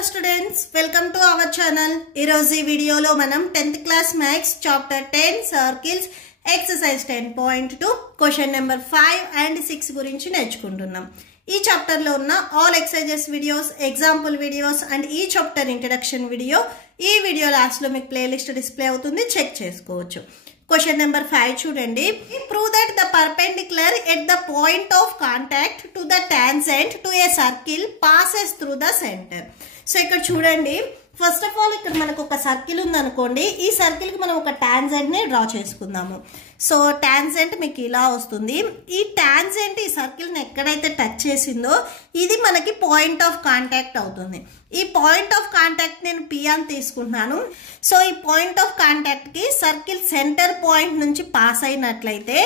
Hello students, welcome to our channel. ఈరోజు ఈ వీడియోలో మనం 10th class maths chapter 10 circles exercise 10.2 question number 5 and 6 గురించి నేర్చుకుంటున్నాం. ఈ చాప్టర్ లో ఉన్న all exercises videos, example videos and ఈ చాప్టర్ ఇంట్రడక్షన్ వీడియో ఈ వీడియో లాస్ట్ లో మీకు ప్లేలిస్ట్ డిస్ప్లే అవుతుంది, చెక్ చేసుకోవచ్చు. క్వశ్చన్ నెంబర్ 5 చూడండి. Prove that the perpendicular at the point of contact to the tangent to a circle passes through the centre. So ఇక్కడ చూడండి, first of all ఇక్కడ మనకు ఒక సర్కిల్ ఉంది అనుకోండి. ఈ సర్కిల్ కి మనం ఒక టాంజెంట్ ని డ్రా చేసుకుందాము. సో టాంజెంట్ మీకు ఇలా వస్తుంది. ఈ టాంజెంట్ ఈ సర్కిల్ ని ఎక్కడైతే టచ్ చేసిందో ఇది మనకి పాయింట్ ఆఫ్ కాంటాక్ట్ అవుతుంది. ఈ పాయింట్ ఆఫ్ కాంటాక్ట్ నేను P అని తీసుకుంటున్నాను. సో ఈ పాయింట్ ఆఫ్ కాంటాక్ట్ కి సర్కిల్ సెంటర్ పాయింట్ నుంచి పాస్ అయినట్లయితే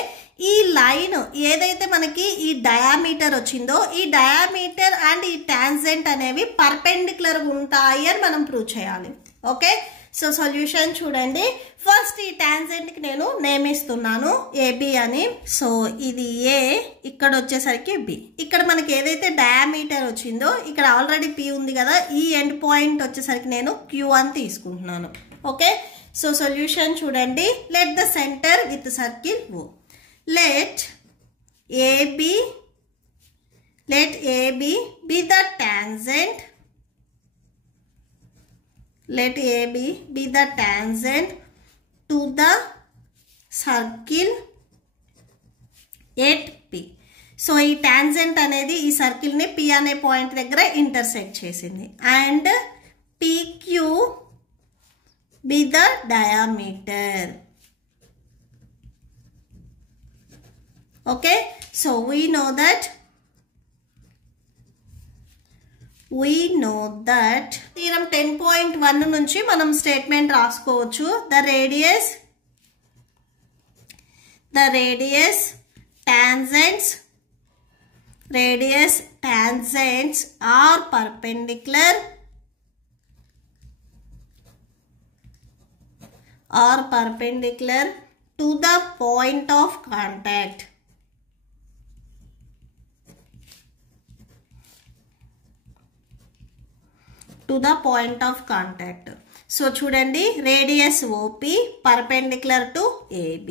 ఈ లైన్ ఏదైతే మనకి ఈ డయామీటర్ వచ్చిందో ఈ డయామీటర్ అండ్ ఈ టాంజెంట్ అనేవి పర్పెండిక్యులర్ ఉంటాయి అని మనం ప్రూవ్ చేయాలి. ఓకే, సో సొల్యూషన్ చూడండి. ఫస్ట్ ఈ టాంజెంట్ కి నేను నేమ్ ఇస్తున్నాను AB అని. సో ఇది A, ఇక్కడ వచ్చేసరికి B. ఇక్కడ మనకి ఏదైతే డయామీటర్ వచ్చిందో ఇక్కడ ఆల్రెడీ P ఉంది కదా, ఈ ఎండ్ పాయింట్ వచ్చేసరికి నేను Q అని తీసుకుంటున్నాను. ఓకే, సో సొల్యూషన్ చూడండి. Let the centre with circle O. Let AB be the tangent. Let AB be the tangent to the circle at P. So ఈ టాంజెంట్ అనేది ఈ సర్కిల్ ని P అనే పాయింట్ దగ్గర ఇంటర్సెక్ట్ చేసింది. And PQ be the diameter. Okay, so we know that theorem 10.1 నుంచి మనం statement రాసుకోవచ్చు. the radius tangents are perpendicular to the point of contact. To the point of contact. So చూడండి, radius OP perpendicular to AB.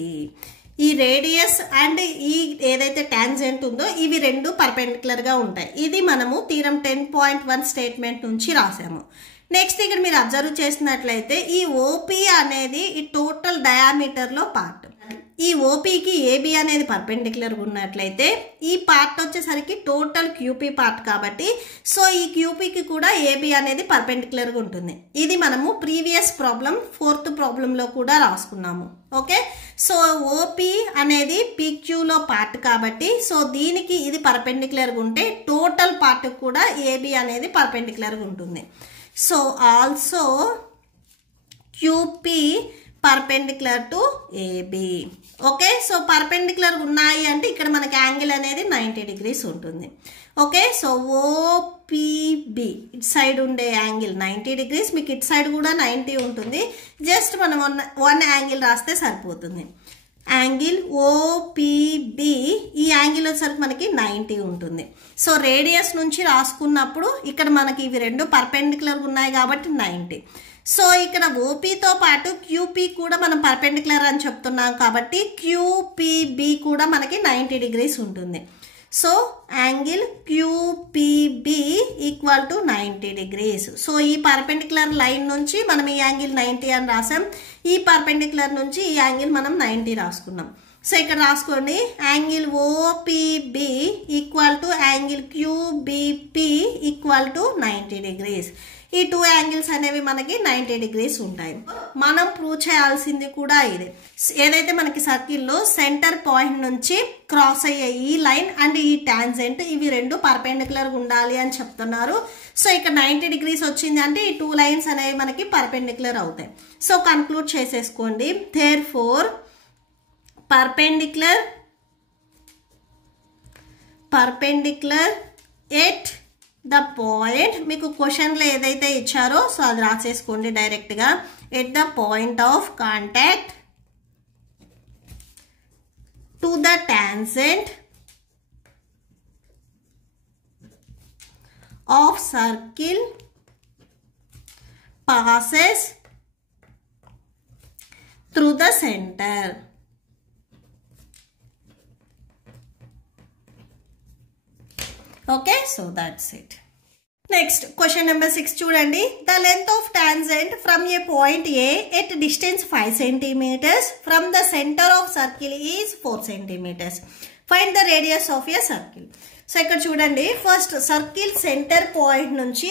ఈ radius and ఈ ఏదైతే tangent ఉందో ఇవి రెండు పర్పెండిక్యులర్ గా ఉంటాయి. ఇది మనము థీరం 10.1 స్టేట్మెంట్ నుంచి రాసాము. నెక్స్ట్ ఇక్కడ మీరు అబ్జర్వ్ చేసినట్లయితే ఈ OP అనేది ఈ టోటల్ డయామీటర్ లో పార్ట్. ఈ OPకి AB అనేది పర్పెండిక్యులర్ ఉన్నట్లయితే ఈ పార్ట్ వచ్చేసరికి టోటల్ QP పార్ట్ కాబట్టి సో ఈ QPకి కూడా AB అనేది పర్పెండిక్యులర్ గా ఉంటుంది. ఇది మనము ప్రీవియస్ ప్రాబ్లం 4th ప్రాబ్లంలో కూడా రాసుకున్నాము. ఓకే, సో OP అనేది PQలో పార్ట్ కాబట్టి సో దీనికి ఇది పర్పెండిక్యులర్ గా ఉంటే టోటల్ పార్ట్ కూడా AB అనేది పర్పెండిక్యులర్ గా ఉంటుంది. So also QP perpendicular to AB. Okay, so perpendicular ఉన్నాయి అంటే ఇక్కడ మనకి యాంగిల్ అనేది 90 degrees ఉంటుంది. ఓకే, సో OPB ఇటు సైడ్ ఉండే యాంగిల్ 90 degrees, మీకు ఇటు సైడ్ కూడా 90 ఉంటుంది. జస్ట్ మనం వన్ యాంగిల్ రాస్తే సరిపోతుంది. యాంగిల్ OPB ఈ యాంగిల్ వచ్చేసరికి మనకి 90 ఉంటుంది. సో రేడియస్ నుంచి రాసుకున్నప్పుడు ఇక్కడ మనకి ఇవి రెండు పర్పెండిక్యులర్ ఉన్నాయి కాబట్టి 90. సో ఇక్కడ OPతో పాటు QP కూడా మనం పర్పెండిక్యులర్ అని చెప్తున్నాం కాబట్టి QPB కూడా మనకి 90 degrees ఉంటుంది. So angle QPB equal to 90 degrees. So ఈ పర్పెండిక్యులర్ లైన్ నుంచి మనం ఈ యాంగిల్ 90 అని రాసాం. ఈ పర్పెండిక్యులర్ నుంచి ఈ యాంగిల్ మనం 90 రాసుకున్నాం. సో ఇక్కడ రాసుకోండి, angle OPB equal to angle QBP equal to 90 degrees. ఈ టూ యాంగిల్స్ అనేవి మనకి 90 degrees ఉంటాయి. మనం ప్రూవ్ చేయాల్సింది కూడా ఇదే. ఏదైతే మనకి సర్కిల్లో సెంటర్ పాయింట్ నుంచి క్రాస్ అయ్యే ఈ లైన్ అండ్ ఈ టాంజెంట్ ఇవి రెండు పర్పెండిక్యులర్ ఉండాలి అని చెప్తున్నారు. సో ఇక్కడ 90 degrees వచ్చింది అంటే ఈ టూ లైన్స్ అనేవి మనకి పర్పెండిక్యులర్ అవుతాయి. సో కన్క్లూడ్ చేసేసుకోండి. therefore perpendicular at the point, మీకు క్వశ్చన్లో ఏదైతే ఇచ్చారో సో అది రాసేసుకోండి డైరెక్ట్గా. At the point of contact to the tangent of circle passes through the center. Okay, so that's it. Next, question number 6 చూడండి. The length of tangent from a point A at distance 5 centimeters from the center of circle is 4 centimeters. Find the radius of a circle. So ఇక్కడ చూడండి, first circle centre point నుంచి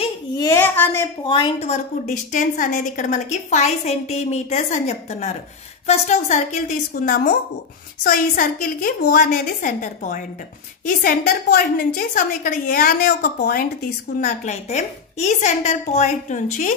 A అనే point వరకు distance అనేది ఇక్కడ మనకి 5 centimetres అని చెప్తున్నారు. ఫస్ట్ ఒక సర్కిల్ తీసుకుందాము. సో ఈ సర్కిల్కి ఓ అనేది సెంటర్ పాయింట్. ఈ సెంటర్ పాయింట్ నుంచి సో ఇక్కడ ఏ అనే ఒక పాయింట్ తీసుకున్నట్లయితే ఈ సెంటర్ పాయింట్ నుంచి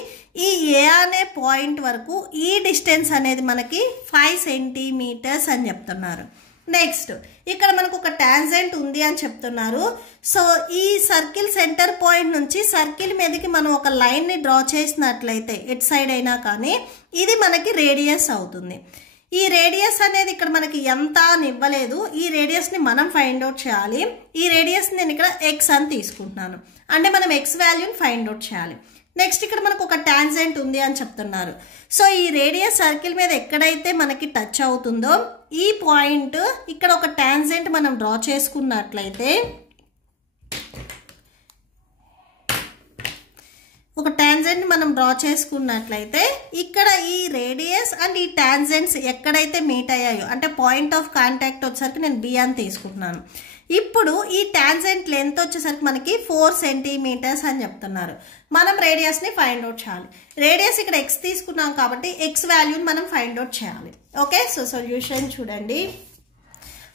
ఈ ఏ అనే పాయింట్ వరకు ఈ డిస్టెన్స్ అనేది మనకి 5 సెంటీమీటర్స్ అని చెప్తున్నారు. నెక్స్ట్ ఇక్కడ మనకు ఒక టాంజెంట్ ఉంది అని చెప్తున్నారు. సో ఈ సర్కిల్ సెంటర్ పాయింట్ నుంచి సర్కిల్ మీదకి మనం ఒక లైన్ని డ్రా చేసినట్లయితే ఎట్ సైడ్ అయినా కానీ ఇది మనకి రేడియస్ అవుతుంది. ఈ రేడియస్ అనేది ఇక్కడ మనకి ఎంత అని ఇవ్వలేదు. ఈ రేడియస్ని మనం ఫైండ్ అవుట్ చేయాలి. ఈ రేడియస్ నేను ఇక్కడ ఎక్స్ అని తీసుకుంటున్నాను, అంటే మనం ఎక్స్ వాల్యూని ఫైండ్ అవుట్ చేయాలి. నెక్స్ట్ ఇక్కడ మనకు ఒక టాంజెంట్ ఉంది అని చెప్తున్నారు. సో ఈ రేడియస్ సర్కిల్ మీద ఎక్కడైతే మనకి టచ్ అవుతుందో ఈ పాయింట్ ఇక్కడ ఒక టాంజెంట్ మనం డ్రా చేసుకున్నట్లయితే ఇక్కడ ఈ రేడియస్ అండ్ ఈ టాంజెంట్స్ ఎక్కడైతే మీట్ అయ్యాయో అంటే పాయింట్ ఆఫ్ కాంటాక్ట్ వచ్చేసరికి నేను బి అని తీసుకుంటున్నాను. ఇప్పుడు ఈ టాంజెంట్ లెంత్ వచ్చేసరికి మనకి 4 సెంటీమీటర్స్ అని చెప్తున్నారు. మనం రేడియస్ని ఫైండ్ అవుట్ చేయాలి. రేడియస్ ఇక్కడ ఎక్స్ తీసుకున్నాం కాబట్టి ఎక్స్ వాల్యూని మనం ఫైండ్ అవుట్ చేయాలి. ఓకే, సో సొల్యూషన్ చూడండి.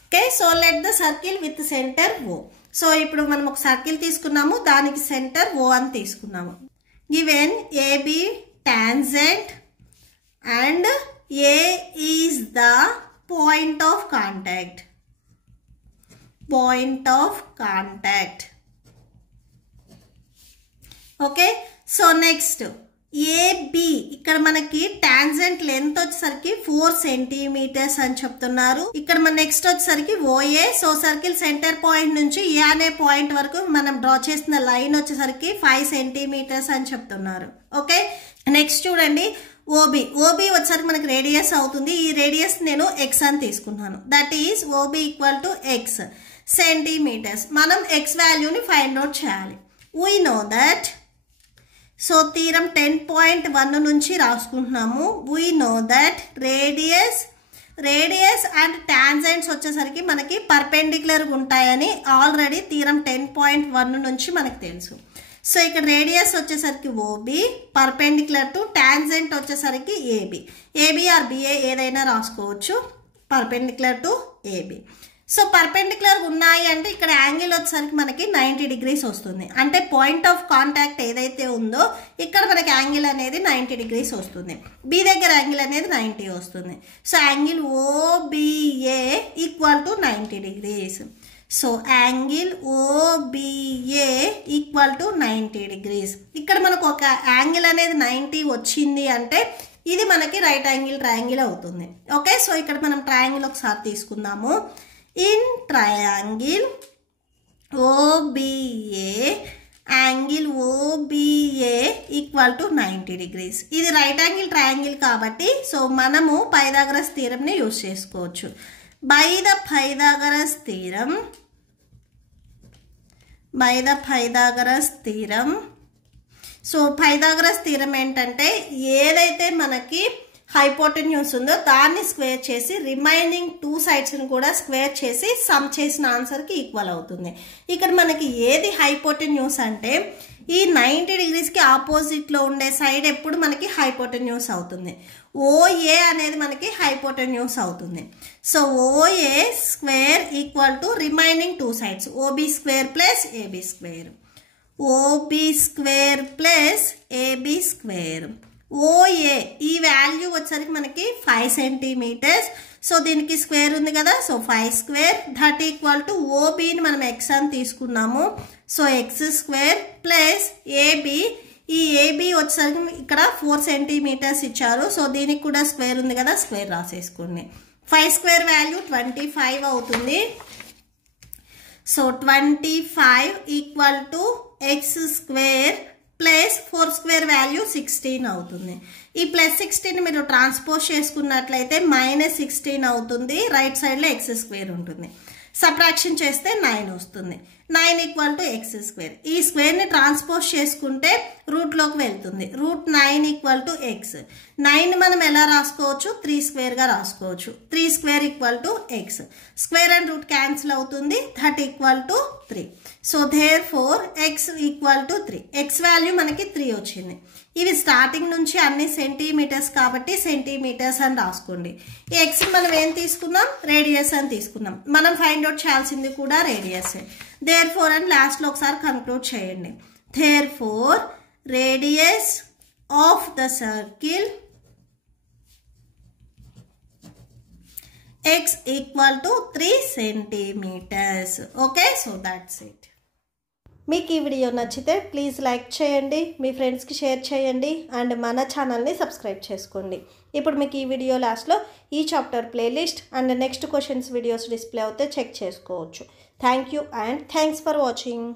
Okay, so let the circle with centre O. So ఇప్పుడు మనం ఒక సర్కిల్ తీసుకున్నాము, దానికి సెంటర్ ఓ అని తీసుకున్నాము. Given AB tangent and A is the point of contact. Okay, so next AB ఇక్కడ మనకి టాంజెంట్ లెంత్ వచ్చేసరికి 4 సెంటీమీటర్స్ అని చెప్తున్నారు. ఇక్కడ మన నెక్స్ట్ వచ్చేసరికి OA. So circle centre point నుంచి ఏ అనే పాయింట్ వరకు మనం డ్రా చేసిన లైన్ వచ్చేసరికి 5 సెంటీమీటర్స్ అని చెప్తున్నారు. ఓకే, నెక్స్ట్ చూడండి ఓబి. ఓబి వచ్చేసరికి మనకి రేడియస్ అవుతుంది. ఈ రేడియస్ నేను ఎక్స్ అని తీసుకున్నాను. That is OB equal to x centimetres. మనం ఎక్స్ వాల్యూని ఫైండ్ అవుట్ చేయాలి. We know that. So theorem 10.1 నుంచి రాసుకుంటున్నాము. We know that radius and tangents వచ్చేసరికి మనకి పర్పెండిక్యులర్ ఉంటాయని ఆల్రెడీ థీరం 10.1 నుంచి మనకు తెలుసు. సో ఇక్కడ రేడియస్ వచ్చేసరికి ఓబి, పర్పెండిక్యులర్ టు టాంజెంట్ వచ్చేసరికి ఏబి ఆర్ బిఏ ఏదైనా రాసుకోవచ్చు, perpendicular to AB. So perpendicular ఉన్నాయి అంటే ఇక్కడ యాంగిల్ వచ్చేసరికి మనకి 90 డిగ్రీస్ వస్తుంది. అంటే పాయింట్ ఆఫ్ కాంటాక్ట్ ఏదైతే ఉందో ఇక్కడ మనకి యాంగిల్ అనేది 90 డిగ్రీస్ వస్తుంది. బి దగ్గర యాంగిల్ అనేది 90 వస్తుంది. So angle OBA equal to 90 degrees. So angle OBA equal to 90 degrees. ఇక్కడ మనకు ఒక యాంగిల్ అనేది 90 వచ్చింది అంటే ఇది మనకి రైట్ యాంగిల్ ట్రయాంగిల్ అవుతుంది. ఓకే, సో ఇక్కడ మనం ట్రయాంగిల్ ఒకసారి తీసుకుందాము. In triangle OBA angle OBA equal to 90 degrees. ఇది రైట్ యాంగిల్ ట్రయాంగిల్ కాబట్టి సో మనము పైథాగరస్ థీరంని యూజ్ చేసుకోవచ్చు. By the Pythagoras theorem. So Pythagoras theorem ఏంటంటే ఏదైతే మనకి హైపోటెన్యూస్ ఉందో దాన్ని స్క్వేర్ చేసి రిమైనింగ్ 2 సైడ్స్ని కూడా స్క్వేర్ చేసి సమ్ చేసిన ఆన్సర్కి ఈక్వల్ అవుతుంది. ఇక్కడ మనకి ఏది హైపోటెన్యూస్ అంటే ఈ 90 డిగ్రీస్కి ఆపోజిట్లో ఉండే సైడ్ ఎప్పుడు మనకి హైపోటెన్యూస్ అవుతుంది. ఓఏ అనేది మనకి హైపోటెన్యూస్ అవుతుంది. So OA square equal to remaining 2 sides OB square plus AB square. OB square plus AB square. OA ఈ వాల్యూ వచ్చేసరికి మనకి 5 సెంటీమీటర్స్. సో దీనికి స్క్వేర్ ఉంది కదా, so 5 square that equal to ఓబిని మనం ఎక్స్ అని తీసుకున్నాము. So x square plus AB. ఈ ఏబి వచ్చేసరికి ఇక్కడ 4 సెంటీమీటర్స్ ఇచ్చారు. సో దీనికి కూడా స్క్వేర్ ఉంది కదా, స్క్వేర్ రాసేసుకోండి. 5 స్క్వేర్ వాల్యూ 25 అవుతుంది. So 25 equal to x square plus 4 square value 16 అవుతుంది. ఈ ప్లస్ 16 మీరు ట్రాన్స్పోజ్ చేసుకున్నట్లయితే -16 అవుతుంది. రైట్ సైడ్లో ఎక్స్ స్క్వేర్ ఉంటుంది. సబ్ట్రాక్షన్ చేస్తే 9 వస్తుంది. 9 ఈక్వల్ టు ఎక్స్ స్క్వేర్. ఈ స్క్వేర్ని ట్రాన్స్పోజ్ చేసుకుంటే రూట్లోకి వెళ్తుంది. Route 9 equal to X. 9 మనం ఎలా రాసుకోవచ్చు? 3 స్క్వేర్గా రాసుకోవచ్చు. 3 square equal to x. Square and root cancel అవుతుంది. That equal to 3. So therefore x equal to 3. X value మనకి 3 వచ్చింది. ఇవి స్టార్టింగ్ నుంచి అన్ని సెంటీమీటర్స్ కాబట్టి సెంటీమీటర్స్ అని రాసుకోండి. ఈ ఎక్స్ మనం ఏం తీసుకున్నాం? రేడియస్ అని తీసుకున్నాం. మనం ఫైండ్ అవుట్ చేయాల్సింది కూడా రేడియస్. దేర్ ఫోర్ అని లాస్ట్లో ఒకసారి కన్క్లూడ్ చేయండి. Therefore radius of the circle x equal to 3 centimetres. Okay, so that's it. మీకు ఈ వీడియో నచ్చితే ప్లీజ్ లైక్ చేయండి, మీ ఫ్రెండ్స్కి షేర్ చేయండి అండ్ మన ఛానల్ని సబ్స్క్రైబ్ చేసుకోండి. ఇప్పుడు మీకు ఈ వీడియో లాస్ట్లో ఈ chapter playlist and next questions videos display అవుతే చెక్ చేసుకోవచ్చు. Thank you and thanks for watching.